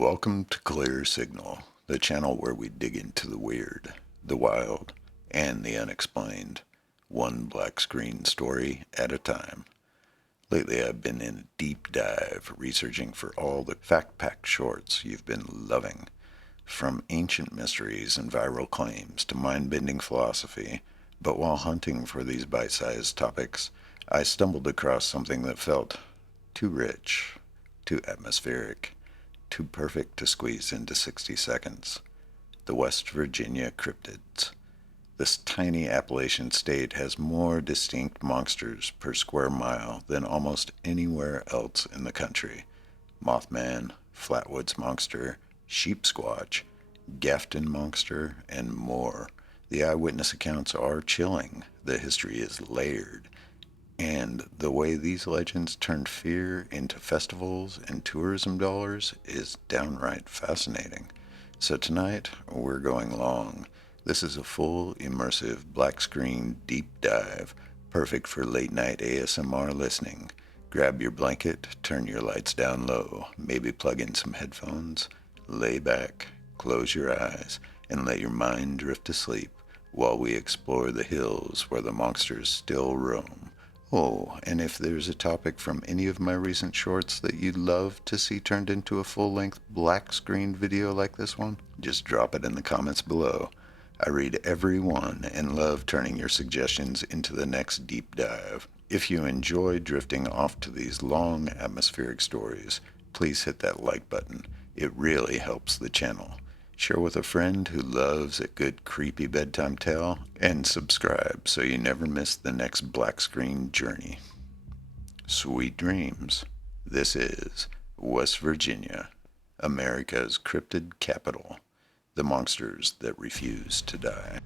Welcome to Clear Signal, the channel where we dig into the weird, the wild, and the unexplained, one black screen story at a time. Lately I've been in a deep dive researching for all the fact-packed shorts you've been loving, from ancient mysteries and viral claims to mind-bending philosophy. But while hunting for these bite-sized topics, I stumbled across something that felt too rich, too atmospheric, too perfect to squeeze into 60 seconds. The West Virginia Cryptids. This tiny Appalachian state has more distinct monsters per square mile than almost anywhere else in the country. Mothman, Flatwoods Monster, Sheepsquatch, Grafton Monster, and more. The eyewitness accounts are chilling. The history is layered. And the way these legends turned fear into festivals and tourism dollars is downright fascinating. So tonight, we're going long. This is a full, immersive, black screen deep dive, perfect for late night ASMR listening. Grab your blanket, turn your lights down low, maybe plug in some headphones, lay back, close your eyes, and let your mind drift to sleep while we explore the hills where the monsters still roam. Oh, and if there's a topic from any of my recent shorts that you'd love to see turned into a full-length black screen video like this one, just drop it in the comments below. I read every one and love turning your suggestions into the next deep dive. If you enjoy drifting off to these long atmospheric stories, please hit that like button. It really helps the channel. Share with a friend who loves a good creepy bedtime tale, and subscribe so you never miss the next black screen journey. Sweet dreams. This is West Virginia, America's cryptid capital, the monsters that refuse to die.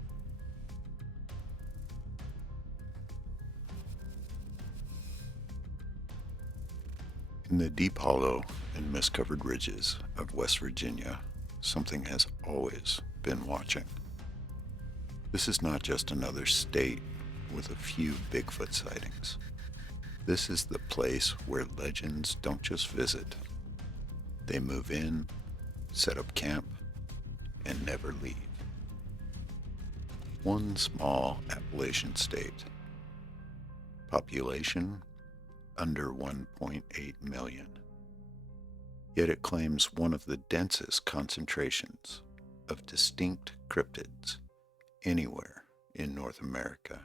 In the deep hollow and mist-covered ridges of West Virginia, something has always been watching. This is not just another state with a few Bigfoot sightings. This is the place where legends don't just visit. They move in, set up camp, and never leave. One small Appalachian state. Population under 1.8 million. Yet it claims one of the densest concentrations of distinct cryptids anywhere in North America.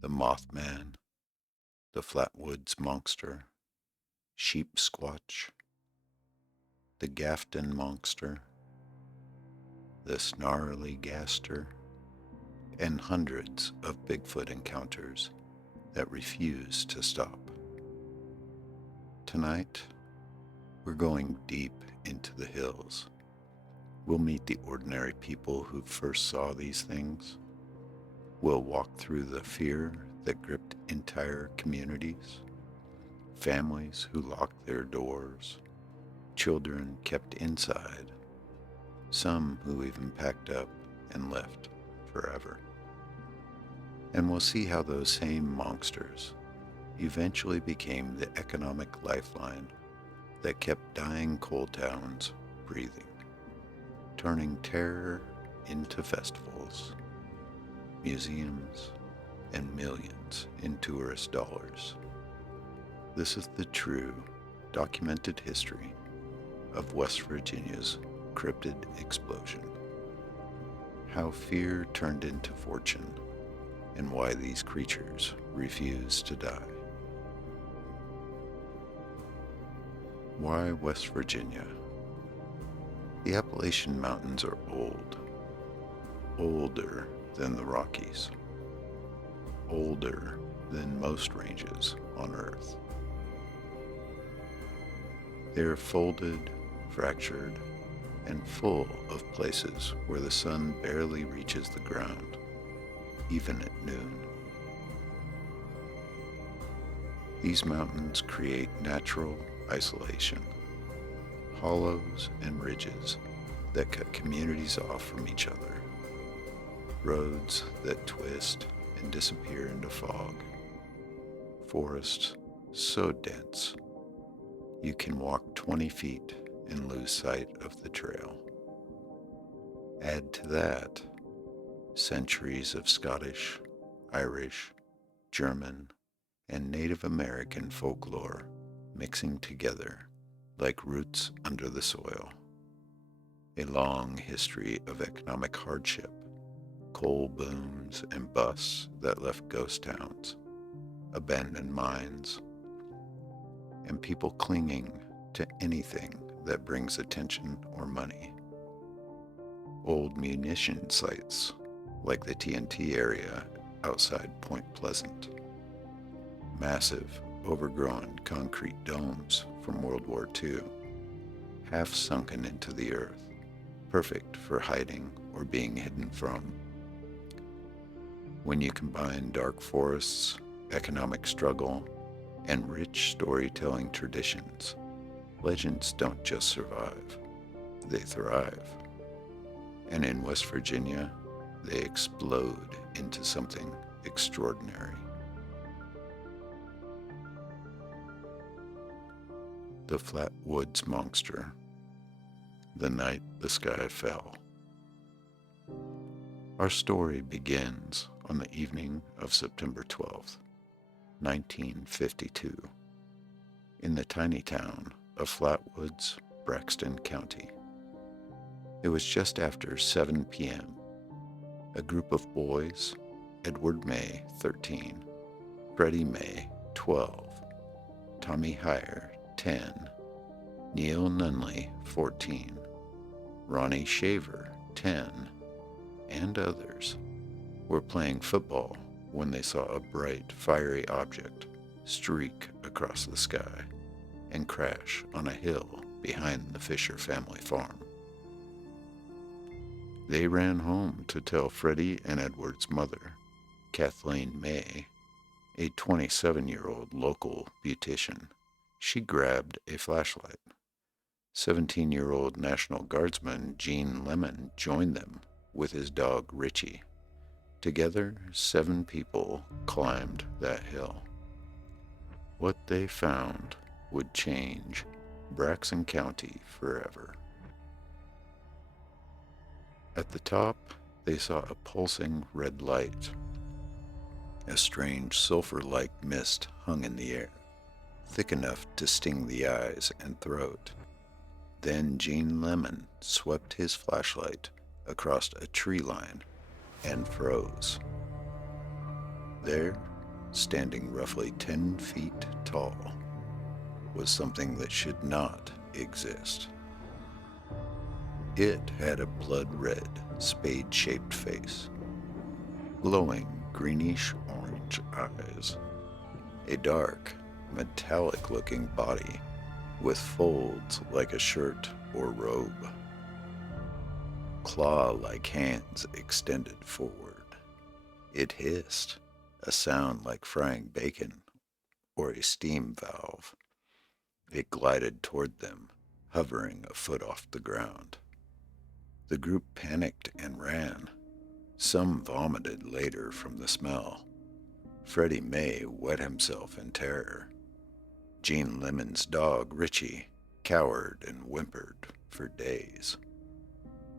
The Mothman, the Flatwoods Monster, Sheepsquatch, the Grafton Monster, the Snallygaster, and hundreds of Bigfoot encounters that refuse to stop. Tonight, we're going deep into the hills. We'll meet the ordinary people who first saw these things. We'll walk through the fear that gripped entire communities. Families who locked their doors. Children kept inside. Some who even packed up and left forever. And we'll see how those same monsters eventually became the economic lifeline that kept dying coal towns breathing, turning terror into festivals, museums, and millions in tourist dollars. This is the true, documented history of West Virginia's cryptid explosion. How fear turned into fortune, and why these creatures refuse to die. Why West Virginia? The Appalachian Mountains are old, older than the Rockies, older than most ranges on Earth. They are folded, fractured, and full of places where the sun barely reaches the ground, even at noon. These mountains create natural isolation, hollows and ridges that cut communities off from each other, roads that twist and disappear into fog, forests so dense you can walk 20 feet and lose sight of the trail. Add to that centuries of Scottish, Irish, German, and Native American folklore mixing together like roots under the soil. A long history of economic hardship, coal booms and busts that left ghost towns, abandoned mines, and people clinging to anything that brings attention or money. Old munition sites like the TNT area outside Point Pleasant. Massive, overgrown concrete domes from World War II, half sunken into the earth, perfect for hiding or being hidden from. When you combine dark forests, economic struggle, and rich storytelling traditions, legends don't just survive, they thrive. And in West Virginia, they explode into something extraordinary. The Flatwoods Monster, the night the sky fell. Our story begins on the evening of September 12th, 1952, in the tiny town of Flatwoods, Braxton County. It was just after 7 p.m. A group of boys, Edward May, 13, Freddie May, 12, Tommy Heyer, 10, Neil Nunley, 14, Ronnie Shaver, 10, and others, were playing football when they saw a bright, fiery object streak across the sky and crash on a hill behind the Fisher family farm. They ran home to tell Freddie and Edward's mother, Kathleen May, a 27-year-old local beautician. She grabbed a flashlight. 17-year-old National Guardsman Gene Lemon joined them with his dog Richie. Together, 7 people climbed that hill. What they found would change Braxton County forever. At the top, they saw a pulsing red light. A strange sulfur-like mist hung in the air, thick enough to sting the eyes and throat. Then Gene Lemon swept his flashlight across a tree line and froze. There, standing roughly 10 feet tall, was something that should not exist. It had a blood-red, spade-shaped face, glowing greenish-orange eyes, a dark, metallic-looking body with folds like a shirt or robe, claw-like hands extended forward. It hissed, a sound like frying bacon or a steam valve. It glided toward them, hovering a foot off the ground. The group panicked and ran. Some vomited later from the smell. Freddie May wet himself in terror. Gene Lemon's dog, Richie, cowered and whimpered for days.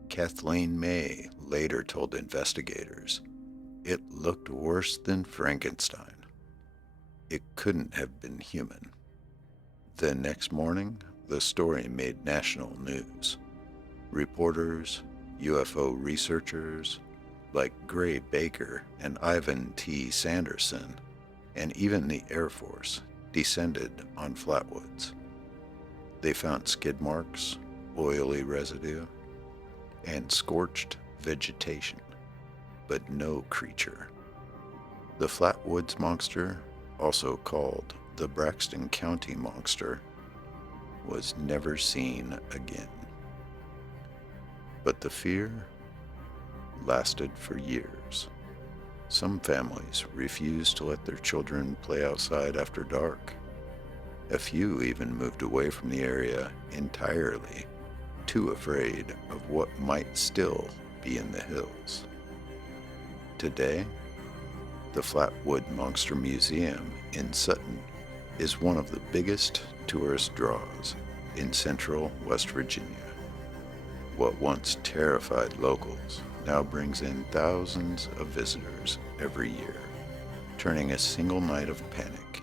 Kathleen May later told investigators, "It looked worse than Frankenstein. It couldn't have been human." The next morning, the story made national news. Reporters, UFO researchers like Gray Baker and Ivan T. Sanderson, and even the Air Force descended on Flatwoods. They found skid marks, oily residue, and scorched vegetation, but no creature. The Flatwoods Monster, also called the Braxton County Monster, was never seen again. But the fear lasted for years. Some families refused to let their children play outside after dark. A few even moved away from the area entirely, too afraid of what might still be in the hills. Today, the Flatwood Monster Museum in Sutton is one of the biggest tourist draws in central West Virginia. What once terrified locals now brings in thousands of visitors every year, turning a single night of panic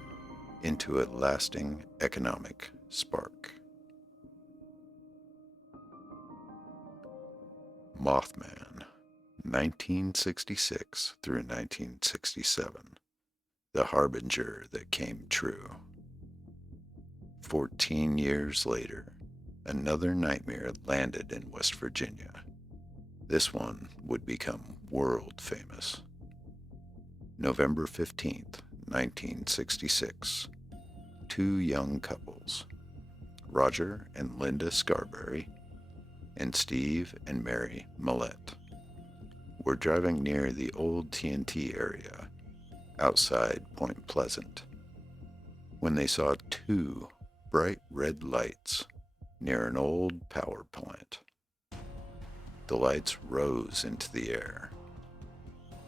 into a lasting economic spark. Mothman, 1966 through 1967, the harbinger that came true. 14 years later, another nightmare landed in West Virginia. This one would become world famous. November 15th, 1966, two young couples, Roger and Linda Scarberry and Steve and Mary Mallette, were driving near the old TNT area outside Point Pleasant when they saw two bright red lights near an old power plant. The lights rose into the air.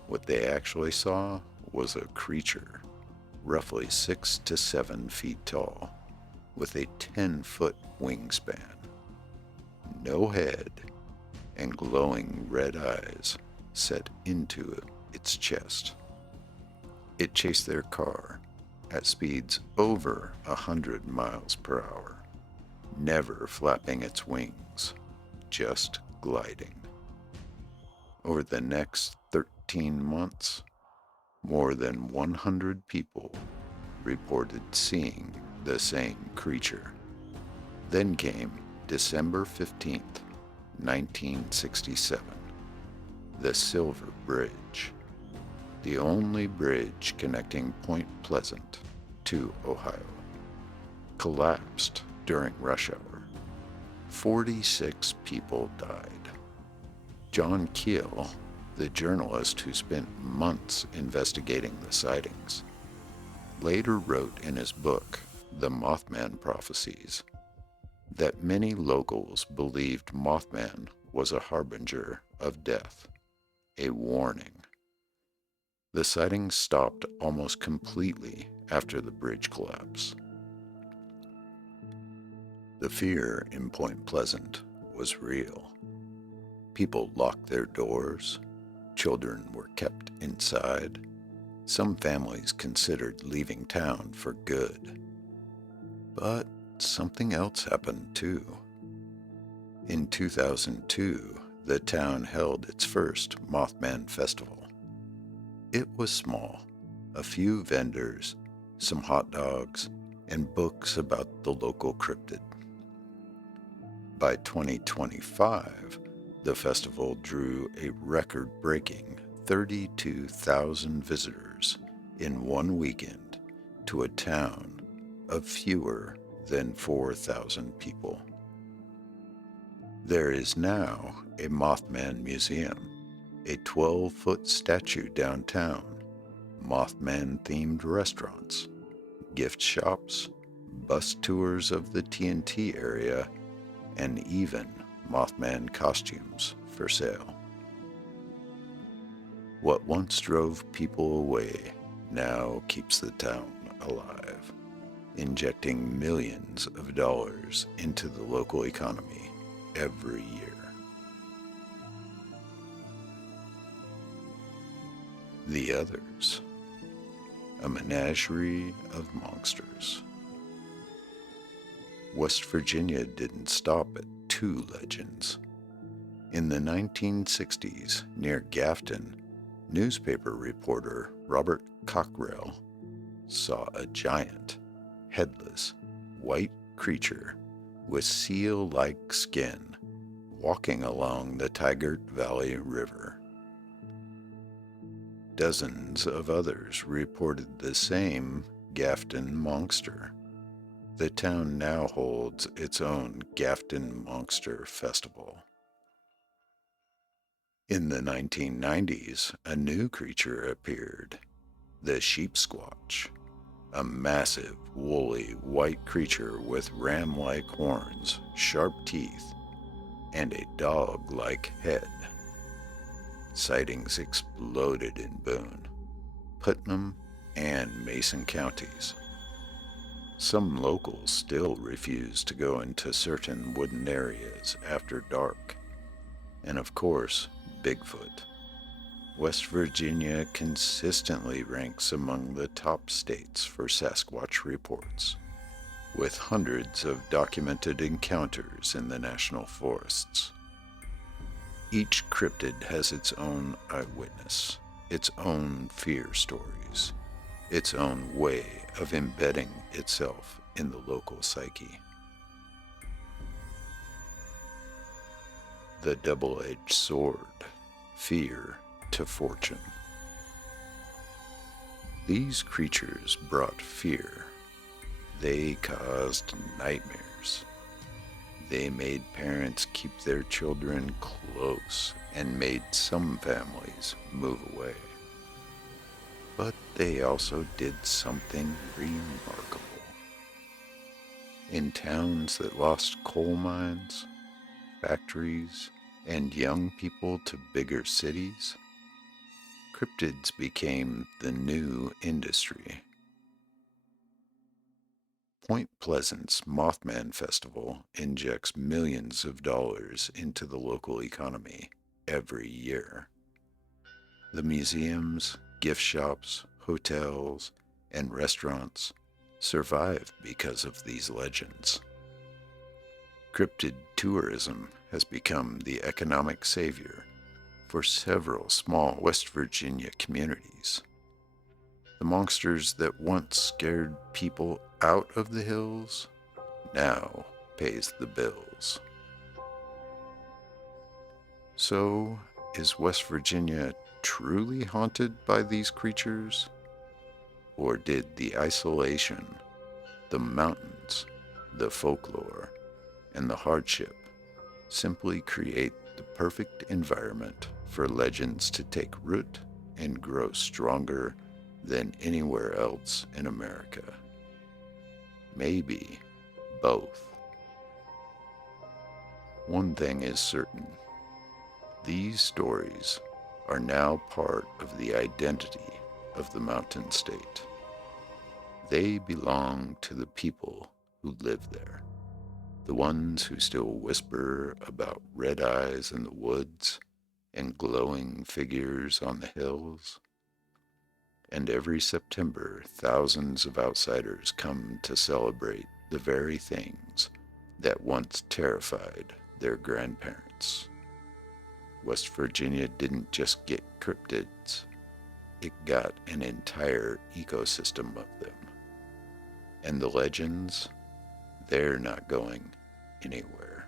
What they actually saw was a creature roughly 6 to 7 feet tall with a 10-foot wingspan, no head, and glowing red eyes set into its chest. It chased their car at speeds over 100 miles per hour, never flapping its wings, just gliding. Over the next 13 months, more than 100 people reported seeing the same creature. Then came December 15th, 1967, the Silver Bridge, the only bridge connecting Point Pleasant to Ohio, collapsed during rush hour. 46 people died. John Keel, the journalist who spent months investigating the sightings, later wrote in his book, The Mothman Prophecies, that many locals believed Mothman was a harbinger of death, a warning. The sightings stopped almost completely after the bridge collapse. The fear in Point Pleasant was real. People locked their doors, children were kept inside, some families considered leaving town for good. But something else happened too. In 2002, the town held its first Mothman Festival. It was small, a few vendors, some hot dogs, and books about the local cryptid. By 2025, the festival drew a record-breaking 32,000 visitors in one weekend to a town of fewer than 4,000 people. There is now a Mothman Museum, a 12-foot statue downtown, Mothman-themed restaurants, gift shops, bus tours of the TNT area, and even Mothman costumes for sale. What once drove people away now keeps the town alive, injecting millions of dollars into the local economy every year. The Others, a menagerie of monsters. West Virginia didn't stop at two legends. In the 1960s, near Grafton, newspaper reporter Robert Cockrell saw a giant, headless, white creature with seal-like skin walking along the Tygart Valley River. Dozens of others reported the same Grafton Monster. The town now holds its own Grafton Monster Festival. In the 1990s, a new creature appeared, the Sheepsquatch, a massive, woolly, white creature with ram-like horns, sharp teeth, and a dog-like head. Sightings exploded in Boone, Putnam, and Mason counties. Some locals still refuse to go into certain wooden areas after dark. And of course, Bigfoot. West Virginia consistently ranks among the top states for Sasquatch reports, with hundreds of documented encounters in the national forests. Each cryptid has its own eyewitness, its own fear stories, its own way of embedding itself in the local psyche. The double-edged sword, fear to fortune. These creatures brought fear. They caused nightmares. They made parents keep their children close and made some families move away. But they also did something remarkable. In towns that lost coal mines, factories, and young people to bigger cities, cryptids became the new industry. Point Pleasant's Mothman Festival injects millions of dollars into the local economy every year. The museums, gift shops, hotels, and restaurants survive because of these legends. Cryptid tourism has become the economic savior for several small West Virginia communities. The monsters that once scared people out of the hills now pays the bills. So, is West Virginia truly haunted by these creatures? Or did the isolation, the mountains, the folklore, and the hardship simply create the perfect environment for legends to take root and grow stronger than anywhere else in America? Maybe both. One thing is certain. These stories are now part of the identity of the Mountain State. They belong to the people who live there, the ones who still whisper about red eyes in the woods and glowing figures on the hills. And every September, thousands of outsiders come to celebrate the very things that once terrified their grandparents. West Virginia didn't just get cryptids, it got an entire ecosystem of them. And the legends, they're not going anywhere.